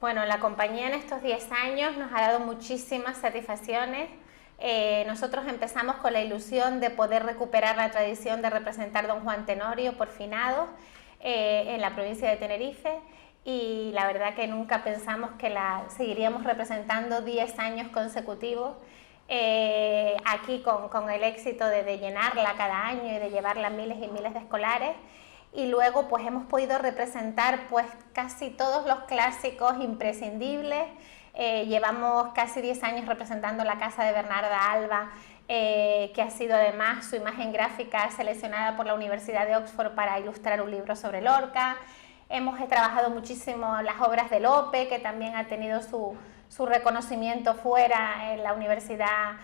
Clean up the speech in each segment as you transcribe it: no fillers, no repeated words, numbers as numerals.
Bueno, la compañía en estos 10 años nos ha dado muchísimas satisfacciones. Nosotros empezamos con la ilusión de poder recuperar la tradición de representar Don Juan Tenorio por finados en la provincia de Tenerife, y la verdad que nunca pensamos que la seguiríamos representando 10 años consecutivos. Aquí con el éxito de llenarla cada año y de llevarla a miles y miles de escolares, y luego pues hemos podido representar pues casi todos los clásicos imprescindibles. Llevamos casi 10 años representando la casa de Bernarda Alba, que ha sido además su imagen gráfica seleccionada por la Universidad de Oxford para ilustrar un libro sobre Lorca. Hemos trabajado muchísimo las obras de Lope, que también ha tenido su reconocimiento fuera en la Universidad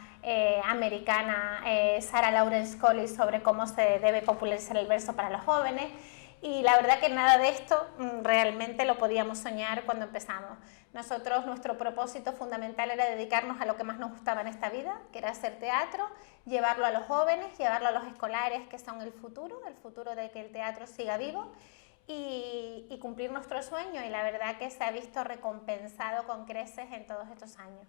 americana Sarah Lawrence College sobre cómo se debe popularizar el verso para los jóvenes. Y la verdad que nada de esto realmente lo podíamos soñar cuando empezamos. Nosotros, nuestro propósito fundamental era dedicarnos a lo que más nos gustaba en esta vida, que era hacer teatro, llevarlo a los jóvenes, llevarlo a los escolares, que son el futuro de que el teatro siga vivo, y cumplir nuestro sueño, y la verdad que se ha visto recompensado con creces en todos estos años.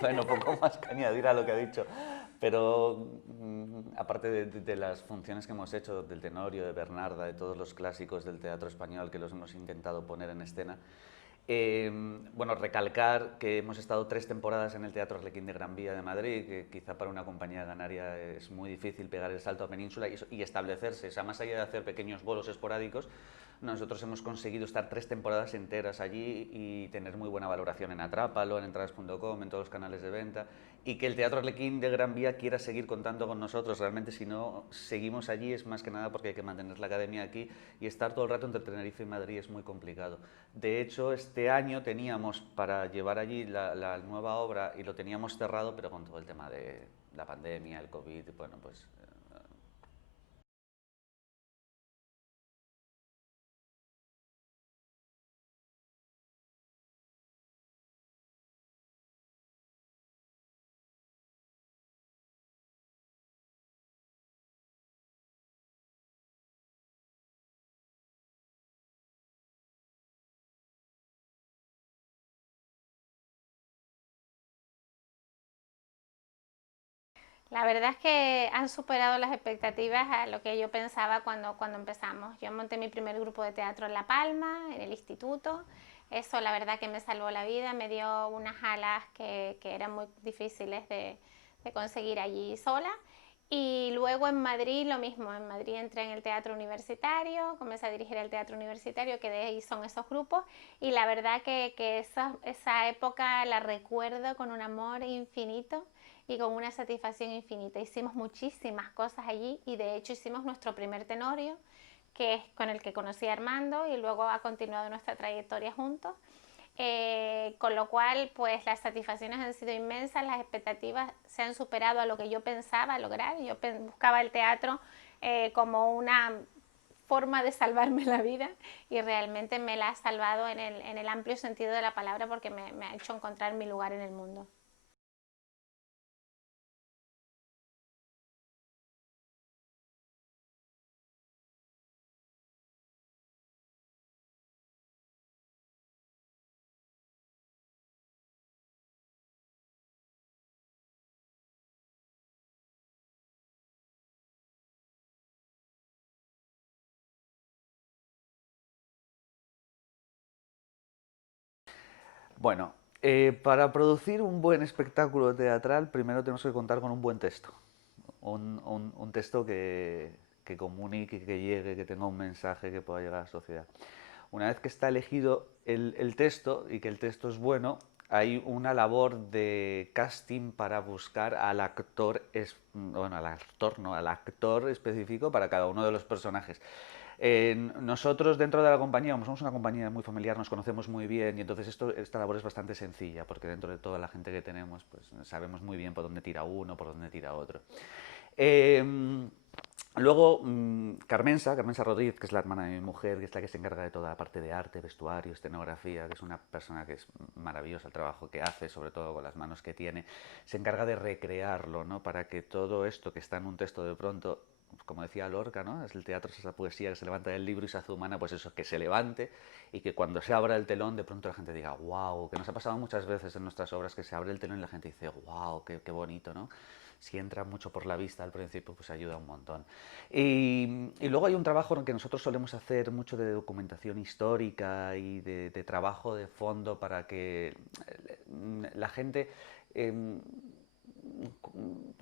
Bueno, poco más que añadir a lo que ha dicho, pero aparte de las funciones que hemos hecho, del Tenorio, de Bernarda, de todos los clásicos del teatro español que los hemos intentado poner en escena, bueno, recalcar que hemos estado 3 temporadas en el Teatro Arlequín de Gran Vía de Madrid, que quizá para una compañía canaria es muy difícil pegar el salto a Península y establecerse. O sea, más allá de hacer pequeños bolos esporádicos, nosotros hemos conseguido estar 3 temporadas enteras allí y tener muy buena valoración en Atrápalo, en entradas.com, en todos los canales de venta, y que el Teatro Arlequín de Gran Vía quiera seguir contando con nosotros. Realmente, si no seguimos allí, es más que nada porque hay que mantener la academia aquí, y estar todo el rato entre Tenerife y Madrid es muy complicado. De hecho, este año teníamos para llevar allí la nueva obra y lo teníamos cerrado, pero con todo el tema de la pandemia, el COVID, bueno, pues La verdad es que han superado las expectativas a lo que yo pensaba cuando empezamos. Yo monté mi primer grupo de teatro en La Palma, en el instituto. Eso la verdad que me salvó la vida, me dio unas alas que eran muy difíciles de conseguir allí sola. Y luego en Madrid lo mismo, en Madrid entré en el teatro universitario, comencé a dirigir el teatro universitario, que de ahí son esos grupos, y la verdad que esa época la recuerdo con un amor infinito y con una satisfacción infinita. Hicimos muchísimas cosas allí, y de hecho hicimos nuestro primer Tenorio, que es con el que conocí a Armando, y luego ha continuado nuestra trayectoria juntos. Con lo cual, pues las satisfacciones han sido inmensas, las expectativas se han superado a lo que yo pensaba lograr. Yo buscaba el teatro como una forma de salvarme la vida, y realmente me la ha salvado en el amplio sentido de la palabra, porque me ha hecho encontrar mi lugar en el mundo. bueno, para producir un buen espectáculo teatral, primero tenemos que contar con un buen texto. Un texto que comunique, que llegue, que tenga un mensaje que pueda llegar a la sociedad. Una vez que está elegido el texto y que el texto es bueno, hay una labor de casting para buscar al actor, bueno, al actor, no, al actor específico para cada uno de los personajes. Nosotros dentro de la compañía, como somos una compañía muy familiar, nos conocemos muy bien, y entonces esta labor es bastante sencilla, porque dentro de toda la gente que tenemos, pues sabemos muy bien por dónde tira uno, por dónde tira otro. Eh, Luego, Carmensa Rodríguez, que es la hermana de mi mujer, que es la que se encarga de toda la parte de arte, vestuario, escenografía, que es una persona que es maravillosa el trabajo que hace, sobre todo con las manos que tiene, se encarga de recrearlo, ¿no? Para que todo esto que está en un texto de pronto como decía Lorca, ¿no? El teatro es esa poesía que se levanta del libro y se hace humana, pues eso, que se levante y que cuando se abra el telón de pronto la gente diga, wow, que nos ha pasado muchas veces en nuestras obras que se abre el telón y la gente dice, wow, qué bonito, ¿no? Si entra mucho por la vista al principio, pues ayuda un montón. Y luego hay un trabajo en el que nosotros solemos hacer mucho de documentación histórica y de trabajo de fondo para que la gente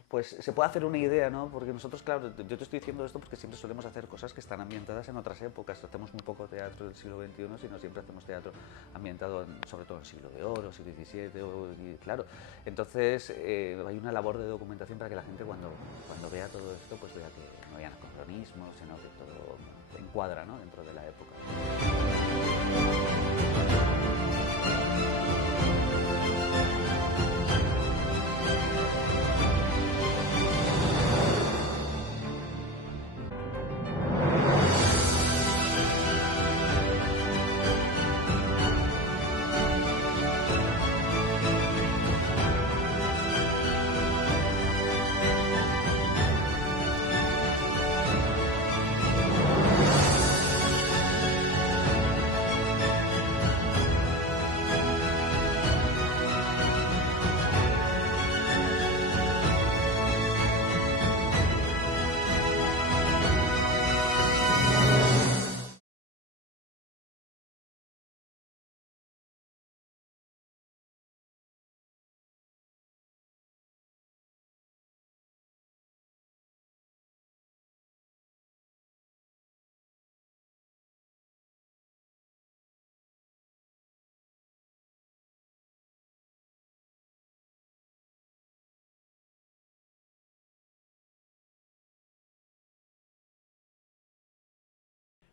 pues se puede hacer una idea, ¿no? Porque nosotros, claro, yo te estoy diciendo esto porque siempre solemos hacer cosas que están ambientadas en otras épocas. Hacemos muy poco teatro del siglo XXI, sino siempre hacemos teatro ambientado sobre todo en el siglo de oro, siglo XVII, y claro. Entonces hay una labor de documentación para que la gente cuando vea todo esto, pues vea que no hay anacronismos, sino que todo encuadra, ¿no? Dentro de la época.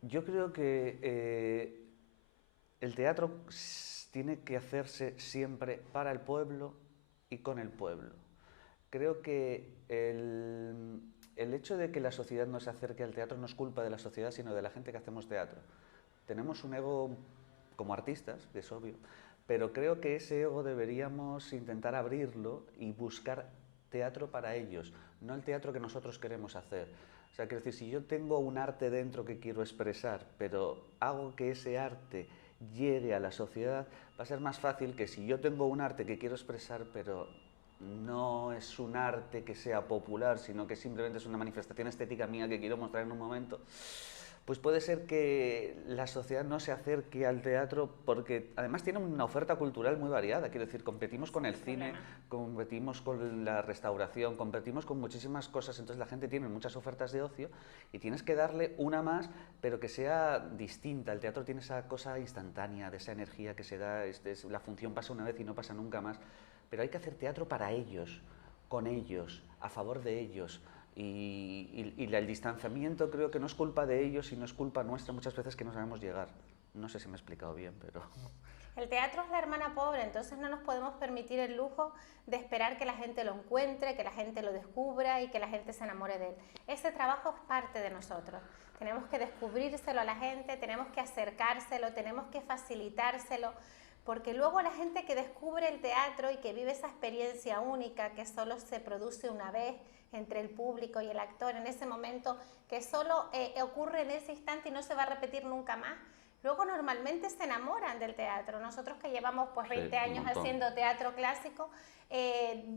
Yo creo que el teatro tiene que hacerse siempre para el pueblo y con el pueblo. Creo que el hecho de que la sociedad no se acerque al teatro no es culpa de la sociedad, sino de la gente que hacemos teatro. Tenemos un ego como artistas, que es obvio, pero creo que ese ego deberíamos intentar abrirlo y buscar teatro para ellos, no el teatro que nosotros queremos hacer. O sea, quiero decir, si yo tengo un arte dentro que quiero expresar, pero hago que ese arte llegue a la sociedad, va a ser más fácil que si yo tengo un arte que quiero expresar, pero no es un arte que sea popular, sino que simplemente es una manifestación estética mía que quiero mostrar en un momento, pues puede ser que la sociedad no se acerque al teatro porque además tiene una oferta cultural muy variada. Quiero decir, competimos con el cine, competimos con la restauración, competimos con muchísimas cosas, entonces la gente tiene muchas ofertas de ocio y tienes que darle una más, pero que sea distinta. El teatro tiene esa cosa instantánea, de esa energía que se da, la función pasa una vez y no pasa nunca más, pero hay que hacer teatro para ellos, con ellos, a favor de ellos. Y el distanciamiento creo que no es culpa de ellos, sino es culpa nuestra muchas veces que no sabemos llegar. No sé si me he explicado bien, pero... El teatro es la hermana pobre, entonces no nos podemos permitir el lujo de esperar que la gente lo encuentre, que la gente lo descubra y que la gente se enamore de él. Ese trabajo es parte de nosotros. Tenemos que descubrírselo a la gente, tenemos que acercárselo, tenemos que facilitárselo, porque luego la gente que descubre el teatro y que vive esa experiencia única que solo se produce una vez entre el público y el actor, en ese momento que solo ocurre en ese instante y no se va a repetir nunca más, luego normalmente se enamoran del teatro. Nosotros que llevamos pues 20 años haciendo teatro clásico,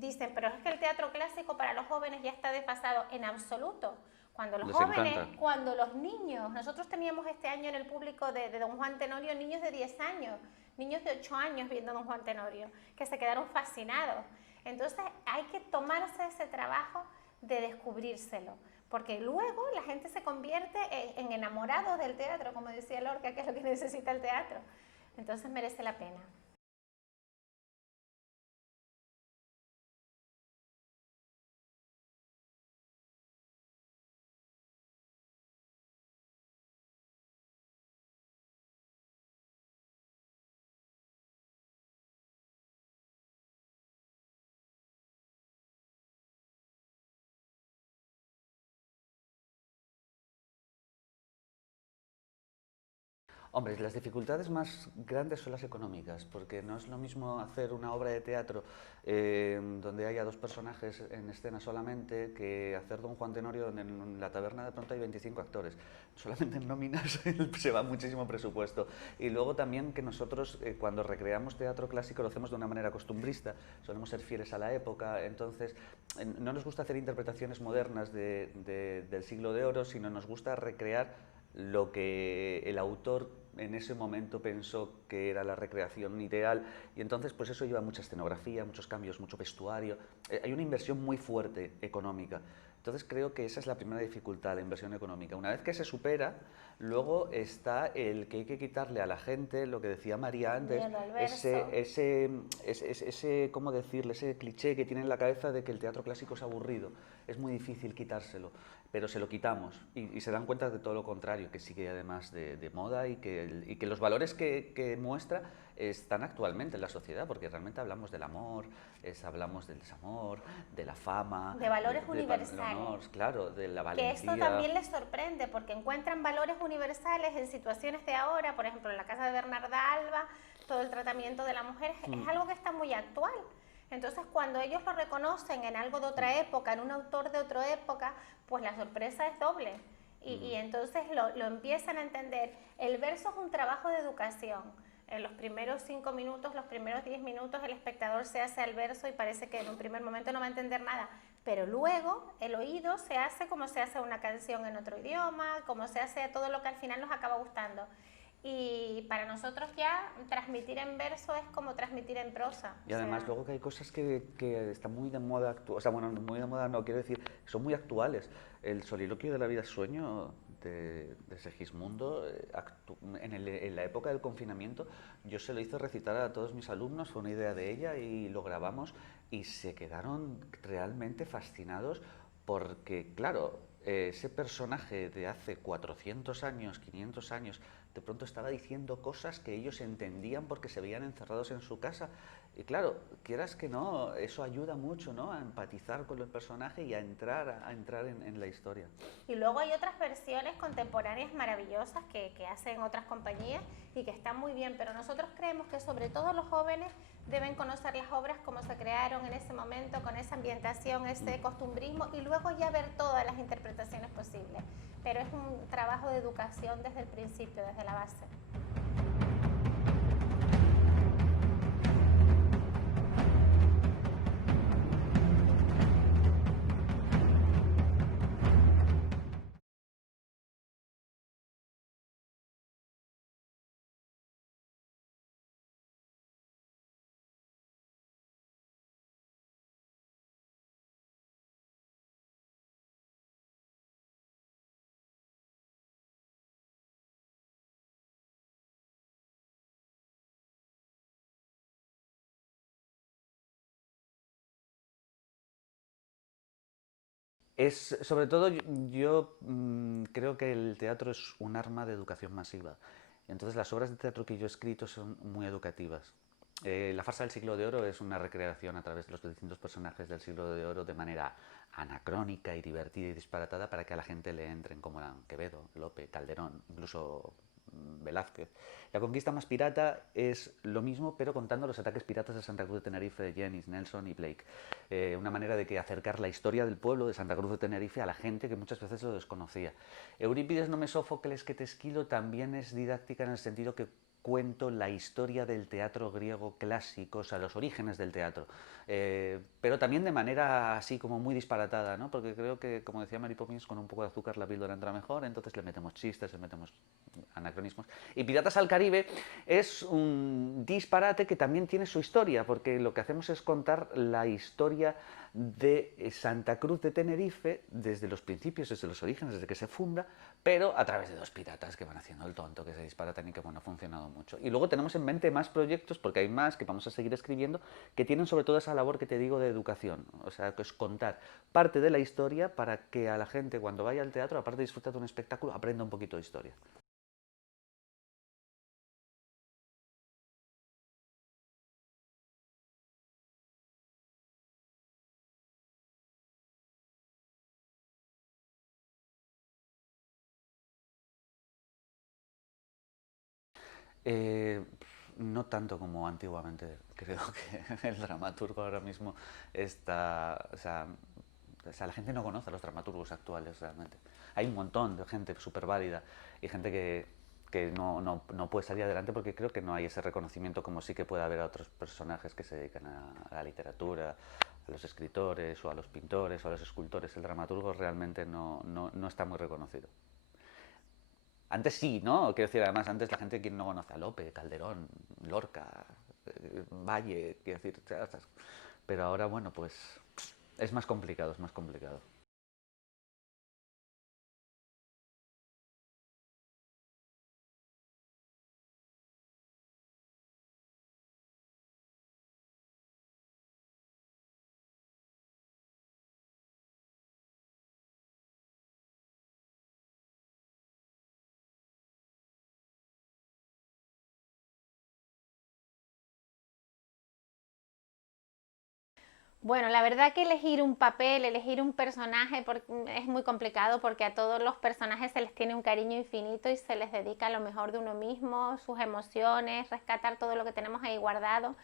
dicen, pero es que el teatro clásico para los jóvenes ya está desfasado. En absoluto. Cuando los jóvenes, cuando los niños, nosotros teníamos este año en el público de Don Juan Tenorio niños de 10 años, niños de 8 años viendo Don Juan Tenorio, que se quedaron fascinados. Entonces hay que tomarse ese trabajo de descubrírselo, porque luego la gente se convierte en enamorados del teatro, como decía Lorca, que es lo que necesita el teatro. Entonces merece la pena. Hombre, las dificultades más grandes son las económicas, porque no es lo mismo hacer una obra de teatro donde haya dos personajes en escena solamente que hacer Don Juan Tenorio donde en la taberna de pronto hay 25 actores. Solamente en nóminas se va muchísimo presupuesto. Y luego también que nosotros cuando recreamos teatro clásico lo hacemos de una manera costumbrista, solemos ser fieles a la época, entonces no nos gusta hacer interpretaciones modernas del siglo de oro, sino nos gusta recrear lo que el autor en ese momento pensó que era la recreación ideal y entonces pues eso lleva mucha escenografía, muchos cambios, mucho vestuario, hay una inversión muy fuerte económica. Entonces creo que esa es la primera dificultad, la inversión económica. Una vez que se supera, luego está el que hay que quitarle a la gente, lo que decía María antes, Miedo al verso. ¿cómo decirle? Ese cliché que tiene en la cabeza de que el teatro clásico es aburrido. Es muy difícil quitárselo, pero se lo quitamos y se dan cuenta de todo lo contrario, que sigue además de moda y que los valores que muestra están actualmente en la sociedad, porque realmente hablamos del amor, hablamos del desamor, de la fama, De valores del universales. honor, claro, de la Que esto valentía. también les sorprende porque encuentran valores universales en situaciones de ahora, por ejemplo en la casa de Bernarda Alba, todo el tratamiento de la mujer es algo que está muy actual. Entonces cuando ellos lo reconocen en algo de otra época, en un autor de otra época, pues la sorpresa es doble. Y entonces lo empiezan a entender. El verso es un trabajo de educación. En los primeros 5 minutos, los primeros 10 minutos, el espectador se hace al verso y parece que en un primer momento no va a entender nada. Pero luego el oído se hace como se hace una canción en otro idioma, como se hace todo lo que al final nos acaba gustando. Y para nosotros ya transmitir en verso es como transmitir en prosa. Y además luego que hay cosas que están muy de moda, o sea, bueno, muy de moda no, quiero decir, son muy actuales. El soliloquio de la vida es sueño de Segismundo, en la época del confinamiento, yo se lo hice recitar a todos mis alumnos, fue una idea de ella y lo grabamos y se quedaron realmente fascinados porque, claro, ese personaje de hace 400 años, 500 años, de pronto estaba diciendo cosas que ellos entendían porque se veían encerrados en su casa. Y claro, quieras que no, eso ayuda mucho, ¿no? A empatizar con el personaje y a entrar en la historia. Y luego hay otras versiones contemporáneas maravillosas que hacen otras compañías y que están muy bien, pero nosotros creemos que sobre todo los jóvenes deben conocer las obras como se crearon en ese momento, con esa ambientación, ese costumbrismo y luego ya ver todas las interpretaciones posibles. Pero es un trabajo de educación desde el principio, desde la base. Es, sobre todo, yo creo que el teatro es un arma de educación masiva. Entonces, las obras de teatro que yo he escrito son muy educativas. La farsa del siglo de oro es una recreación a través de los distintos personajes del siglo de oro de manera anacrónica y divertida y disparatada para que a la gente le entren, como eran Quevedo, Lope, Calderón, incluso Velázquez. La conquista más pirata es lo mismo, pero contando los ataques piratas de Santa Cruz de Tenerife de Jennings, Nelson y Blake. Una manera de que acercar la historia del pueblo de Santa Cruz de Tenerife a la gente que muchas veces lo desconocía. Eurípides, no me Sófocles, que te esquilo también es didáctica en el sentido que cuento la historia del teatro griego clásico, o sea, los orígenes del teatro, pero también de manera así como muy disparatada, ¿no? Porque creo que, como decía Mary Poppins, con un poco de azúcar la píldora entra mejor, entonces le metemos chistes, le metemos anacronismos. Y Piratas al Caribe es un disparate que también tiene su historia, porque lo que hacemos es contar la historia de Santa Cruz de Tenerife desde los principios, desde los orígenes, desde que se funda, pero a través de dos piratas que van haciendo el tonto, que se disparatan y que bueno, ha funcionado mucho. Y luego tenemos en mente más proyectos, porque hay más que vamos a seguir escribiendo, que tienen sobre todo esa labor que te digo de educación, o sea, que es contar parte de la historia para que a la gente cuando vaya al teatro, aparte de disfrutar de un espectáculo, aprenda un poquito de historia. No tanto como antiguamente. Creo que el dramaturgo ahora mismo está... O sea, la gente no conoce a los dramaturgos actuales realmente. Hay un montón de gente súper válida y gente que no puede salir adelante porque creo que no hay ese reconocimiento como sí que puede haber a otros personajes que se dedican a la literatura, a los escritores o a los pintores o a los escultores. El dramaturgo realmente no está muy reconocido. Antes sí, ¿no? Quiero decir, además, antes la gente que no conoce a Lope, Calderón, Lorca, Valle, quiero decir, pero ahora, bueno, pues es más complicado, es más complicado. Bueno, la verdad que elegir un papel, elegir un personaje es muy complicado porque a todos los personajes se les tiene un cariño infinito y se les dedica lo mejor de uno mismo, sus emociones, rescatar todo lo que tenemos ahí guardado.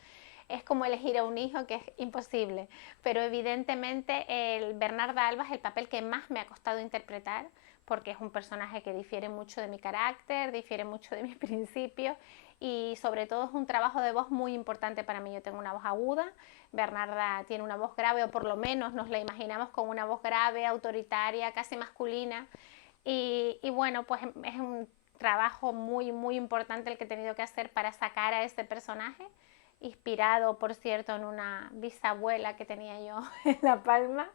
Es como elegir a un hijo, que es imposible, pero evidentemente el Bernarda Alba es el papel que más me ha costado interpretar porque es un personaje que difiere mucho de mi carácter, difiere mucho de mis principios y sobre todo es un trabajo de voz muy importante para mí. Yo tengo una voz aguda, Bernarda tiene una voz grave, o por lo menos nos la imaginamos con una voz grave, autoritaria, casi masculina, y bueno, pues es un trabajo muy importante el que he tenido que hacer para sacar a este personaje, inspirado, por cierto, en una bisabuela que tenía yo en La Palma.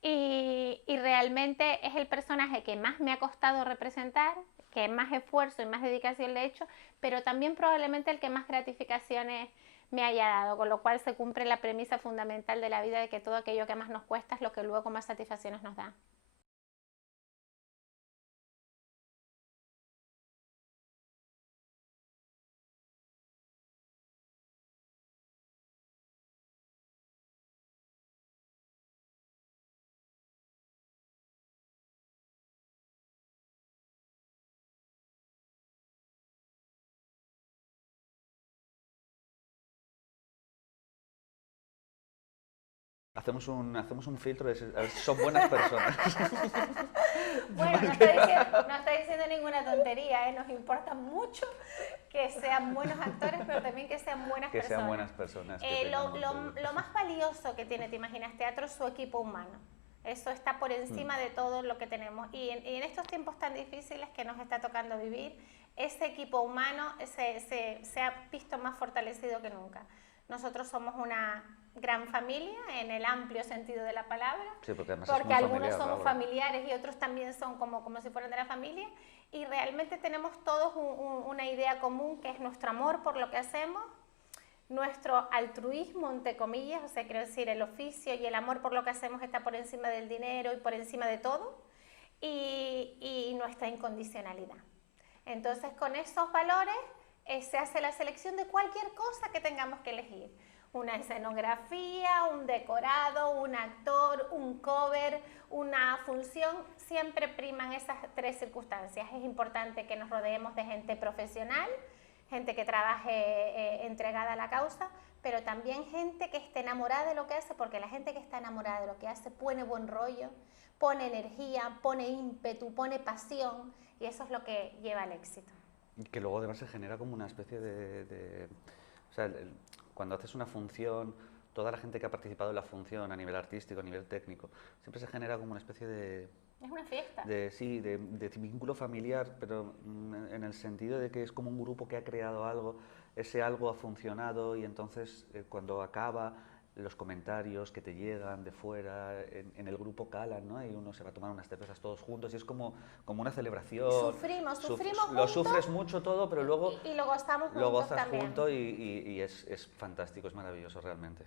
Y realmente es el personaje que más me ha costado representar, que más esfuerzo y más dedicación le he hecho, pero también probablemente el que más gratificaciones me haya dado, con lo cual se cumple la premisa fundamental de la vida de que todo aquello que más nos cuesta es lo que luego más satisfacciones nos da. Hacemos un filtro de a ver si son buenas personas. Bueno, no estoy diciendo ninguna tontería, ¿eh? Nos importa mucho que sean buenos actores, pero también que sean buenas Que sean personas. buenas personas, que tengan buen rollo. Lo más valioso que tiene, te imaginas, teatro es su equipo humano. Eso está por encima de todo lo que tenemos. Y en estos tiempos tan difíciles que nos está tocando vivir, ese equipo humano se ha visto más fortalecido que nunca. Nosotros somos una gran familia en el amplio sentido de la palabra, Sí, porque además es porque muy algunos familiar, somos Laura. familiares y otros también son como si fueran de la familia, y realmente tenemos todos una idea común, que es nuestro amor por lo que hacemos, nuestro altruismo, entre comillas, o sea, quiero decir, el oficio y el amor por lo que hacemos está por encima del dinero y por encima de todo, y nuestra incondicionalidad. Entonces, con esos valores se hace la selección de cualquier cosa que tengamos que elegir. Una escenografía, un decorado, un actor, un cover, una función, siempre priman esas tres circunstancias. Es importante que nos rodeemos de gente profesional, gente que trabaje entregada a la causa, pero también gente que esté enamorada de lo que hace, porque la gente que está enamorada de lo que hace pone buen rollo, pone energía, pone ímpetu, pone pasión, y eso es lo que lleva al éxito. Y que luego además se genera como una especie o sea, cuando haces una función, toda la gente que ha participado en la función a nivel artístico, a nivel técnico, siempre se genera como una especie Es una fiesta. sí, de vínculo familiar, pero en el sentido de que es como un grupo que ha creado algo, ese algo ha funcionado y entonces cuando acaba los comentarios que te llegan de fuera en el grupo calan, ¿no? Y uno se va a tomar unas cervezas todos juntos y es como una celebración. Sufrimos Lo juntos sufres mucho todo, pero luego y lo gozamos lo juntos gozas también. junto y es fantástico, es maravilloso realmente.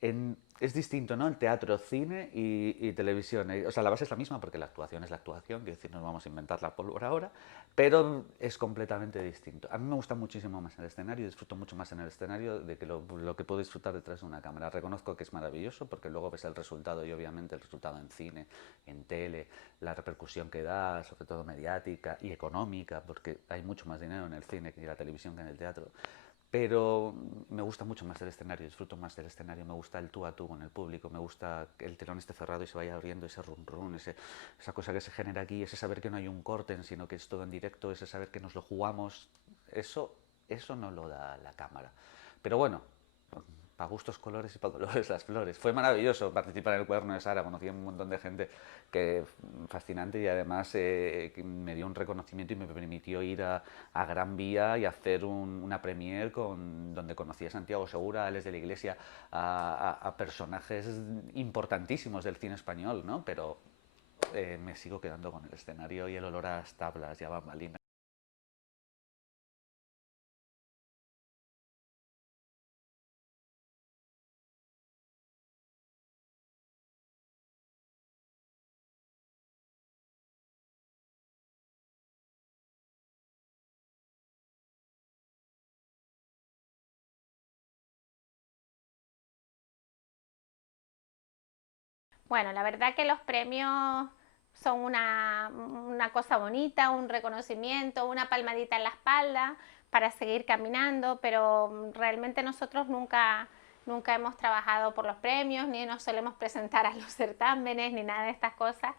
es distinto, ¿no? El teatro, cine y televisión. O sea, la base es la misma porque la actuación es la actuación, quiero decir, no vamos a inventar la pólvora ahora, pero es completamente distinto. A mí me gusta muchísimo más el escenario, disfruto mucho más en el escenario de que lo que puedo disfrutar detrás de una cámara. Reconozco que es maravilloso porque luego ves el resultado y obviamente el resultado en cine, en tele, la repercusión que da, sobre todo mediática y económica, porque hay mucho más dinero en el cine que en la televisión que en el teatro. Pero me gusta mucho más el escenario, disfruto más del escenario, me gusta el tú a tú con el público, me gusta que el telón esté cerrado y se vaya abriendo ese run run, esa cosa que se genera aquí, ese saber que no hay un corte, sino que es todo en directo, ese saber que nos lo jugamos, eso no lo da la cámara. Pero bueno, para gustos colores y para colores las flores. Fue maravilloso participar en el Cuaderno de Sara, conocí a un montón de gente que fascinante y además me dio un reconocimiento y me permitió ir a Gran Vía y hacer una premiere donde conocí a Santiago Segura, a Alex de la Iglesia, a personajes importantísimos del cine español, ¿no? Pero me sigo quedando con el escenario y el olor a las tablas y a bambalinas. Bueno, la verdad que los premios son una cosa bonita, un reconocimiento, una palmadita en la espalda para seguir caminando, pero realmente nosotros nunca hemos trabajado por los premios, ni nos solemos presentar a los certámenes, ni nada de estas cosas,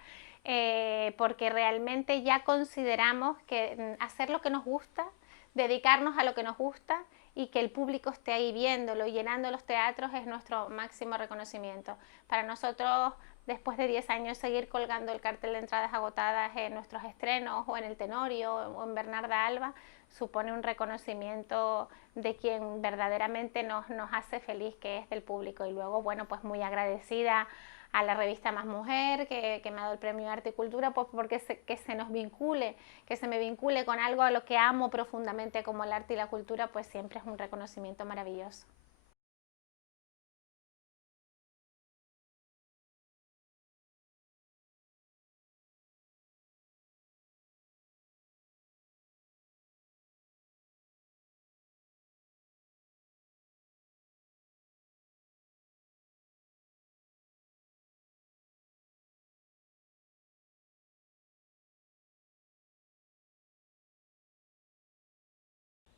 porque realmente ya consideramos que hacer lo que nos gusta, dedicarnos a lo que nos gusta y que el público esté ahí viéndolo, llenando los teatros, es nuestro máximo reconocimiento. Para nosotros, después de 10 años, seguir colgando el cartel de entradas agotadas en nuestros estrenos o en el Tenorio o en Bernarda Alba supone un reconocimiento de quien verdaderamente nos hace feliz, que es del público. Y luego, bueno, pues muy agradecida a la revista Más Mujer, que me ha dado el premio Arte y Cultura, pues porque que se nos vincule, que se me vincule con algo a lo que amo profundamente como el arte y la cultura, pues siempre es un reconocimiento maravilloso.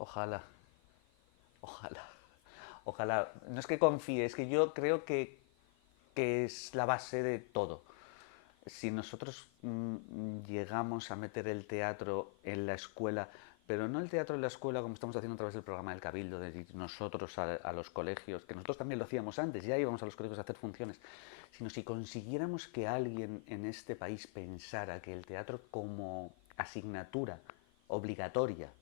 Ojalá, ojalá, ojalá. No es que confíe, es que yo creo que es la base de todo. Si nosotros llegamos a meter el teatro en la escuela, pero no el teatro en la escuela como estamos haciendo a través del programa del Cabildo, de ir nosotros a los colegios, que nosotros también lo hacíamos antes, ya íbamos a los colegios a hacer funciones, sino si consiguiéramos que alguien en este país pensara que el teatro como asignatura obligatoria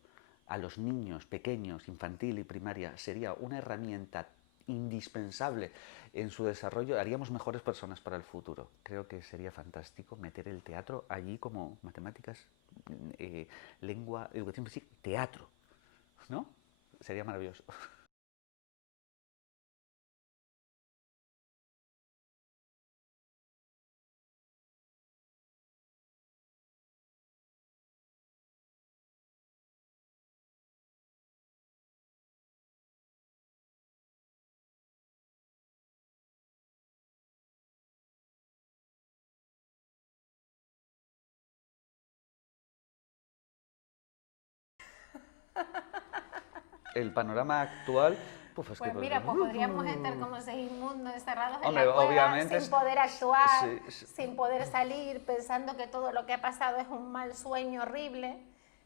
a los niños pequeños, infantil y primaria, sería una herramienta indispensable en su desarrollo, haríamos mejores personas para el futuro. Creo que sería fantástico meter el teatro allí como matemáticas, lengua, educación física, teatro, ¿no? Sería maravilloso. El panorama actual, pues es que... Pues mira, pues podríamos estar como Segismundo encerrados en Hombre, la cueva, obviamente sin poder actuar, sí, sin poder salir, pensando que todo lo que ha pasado es un mal sueño horrible,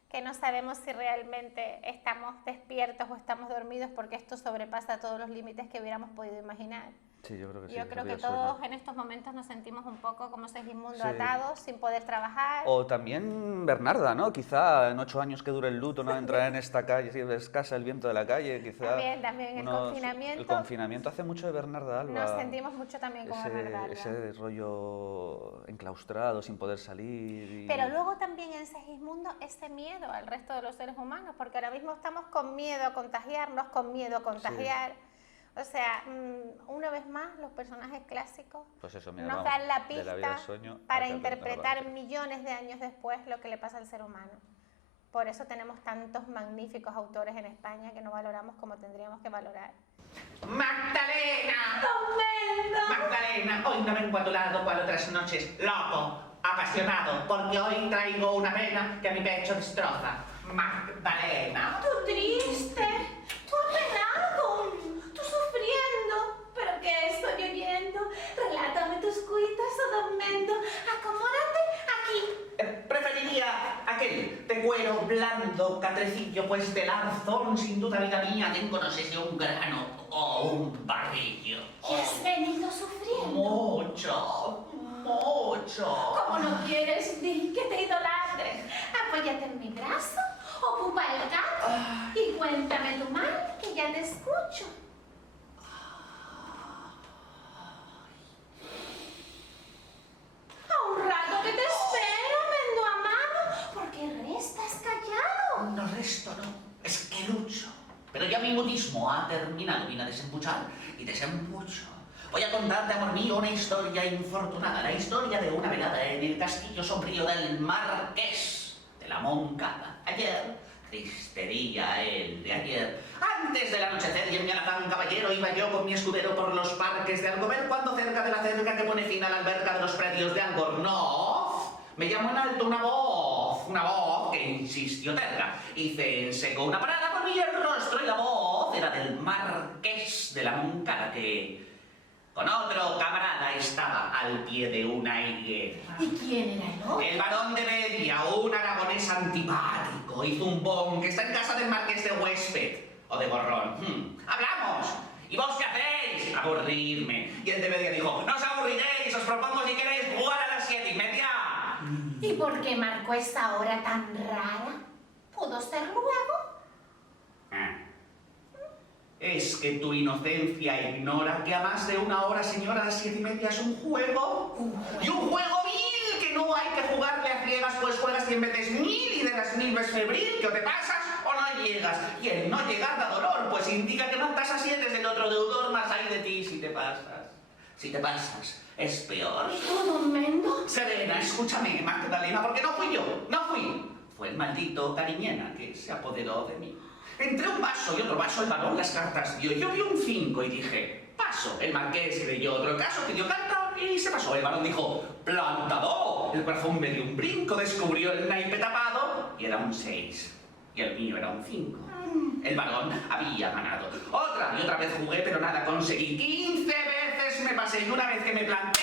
que no sabemos si realmente estamos despiertos o estamos dormidos, porque esto sobrepasa todos los límites que hubiéramos podido imaginar. sí, yo creo que sí, Yo creo había que el sueño. todos en estos momentos nos sentimos un poco como Segismundo Sí. atados, sin poder trabajar. O también Bernarda, ¿no? Quizá en 8 años que dure el luto, ¿no? Entrar en esta calle, si es escasa el viento de la calle, quizá También el confinamiento hace mucho de Bernarda nos Alba, sentimos mucho también como Bernarda Alba. ese rollo enclaustrado, sin poder salir. Pero luego también en Segismundo ese miedo al resto de los seres humanos, porque ahora mismo estamos con miedo a contagiarnos, con miedo a contagiar. Sí. O sea, una vez más, los personajes clásicos Pues eso, mira, nos vamos dan la de la vida al pista sueño para al teatro interpretar tecnológico. millones de años después lo que le pasa al ser humano. Por eso tenemos tantos magníficos autores en España que no valoramos como tendríamos que valorar. ¡Magdalena! ¡Convento! Magdalena, hoy no vengo a tu lado cual otras noches, loco, apasionado, porque hoy traigo una pena que a mi pecho destroza. Magdalena. Tú triste, tú apenado, tú sufriendo. ¿Pero qué estoy oyendo? Relátame tus cuitas, oh Domendo. Acomódate aquí. Preferiría aquel de cuero blando, catrecillo, pues del arzón, sin duda, vida mía, tengo no sé si un grano o un barrillo. ¿Y has venido sufriendo? Mucho, mucho. Como no quieres, di que te idolatre. Apóyate en mi brazo, ocupa el gato y cuéntame tu mal, que ya te escucho. A un rato que te espero, Mendo amado, porque restas callado. No resto, no. Es que lucho. Pero ya mi mutismo ha terminado. Vine a desembuchar y desembucho. Voy a contarte, amor mío, una historia infortunada. La historia de una velada en el castillo sombrío del Marqués de la Moncada. Ayer, triste día el de ayer. Antes del anochecer y en mi alazán caballero iba yo con mi escudero por los parques de Alcover cuando cerca de la cerca que pone fin a la alberca de los predios de Albornoz me llamó en alto una voz que insistió terca. Hice en seco una parada, volví el rostro y la voz era del Marqués de la Moncada que con otro camarada estaba al pie de una higuera. ¿Y quién era el otro? El varón de Bedia, un aragonés antipático y zumbón que está en casa del Marqués de Huésped o de Borrón. ¡Hablamos! ¿Y vos qué hacéis? Aburrirme. Y el de Bedia dijo, no os aburriréis, os propongo si queréis jugar a las 7:30. ¿Y por qué marcó esa hora tan rara? ¿Pudo ser luego? ¿Es que tu inocencia ignora que a más de una hora, señora, a las 7:30 es un juego? Y un juego vil que no hay que jugarle a ciegas, pues juegas 100 veces 1000 y de las 1000 ves febril, que o te pasas o no llegas. Y el no llegar da dolor, pues indica que faltas a 7 del otro deudor más hay de ti si te pasas. Si te pasas, es peor. ¿Y tú, Domendo? Serena, escúchame, Magdalena, porque no fui yo, no fui. Fue el maldito Cariñena que se apoderó de mí. Entre un vaso y otro vaso el varón las cartas dio. Yo vi un 5 y dije, paso. El marqués creyó otro caso, que dio carta y se pasó. El varón dijo, plantador. El corazón me dio un brinco, descubrió el naipe tapado y era un 6. Y el mío era un 5. El varón había ganado. Otra y otra vez jugué, pero nada conseguí. 15 veces me pasé y una vez que me planté,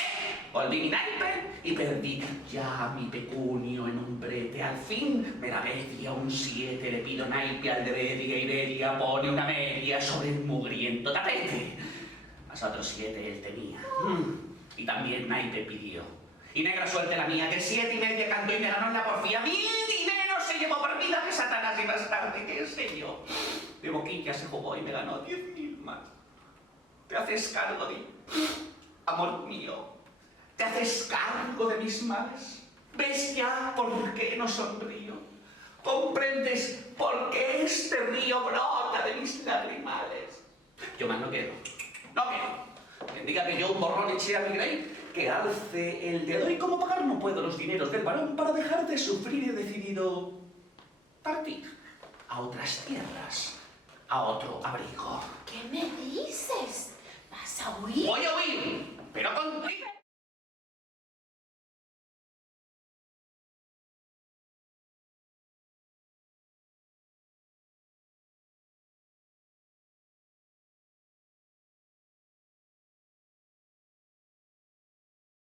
volví mi naipe y perdí ya mi pecunio en un brete. Al fin me la Bedia un 7, le pido naipe al de Bedia y Bedia pone una media sobre el mugriento tapete. Más otros 7 él tenía. Y también naipe pidió. Y negra suerte la mía, que 7:30 cantó y me ganó en la porfía. 1000 dineros se llevó por vida de Satanás y más tarde, qué sé yo. De boquilla se jugó y me ganó 10.000 más. ¿Te haces cargo de amor mío? ¿Te haces cargo de mis males? ¿Ves ya por qué no sonrío? ¿Comprendes por qué este río brota de mis lagrimales? Yo más no quiero. No quiero. Quien diga que yo un borrón eché a mi grey, que alce el dedo. ¿Y cómo pagar? No puedo los dineros del varón para dejar de sufrir. He decidido partir a otras tierras, a otro abrigo. ¿Qué me dices? ¿Vas a huir? Voy a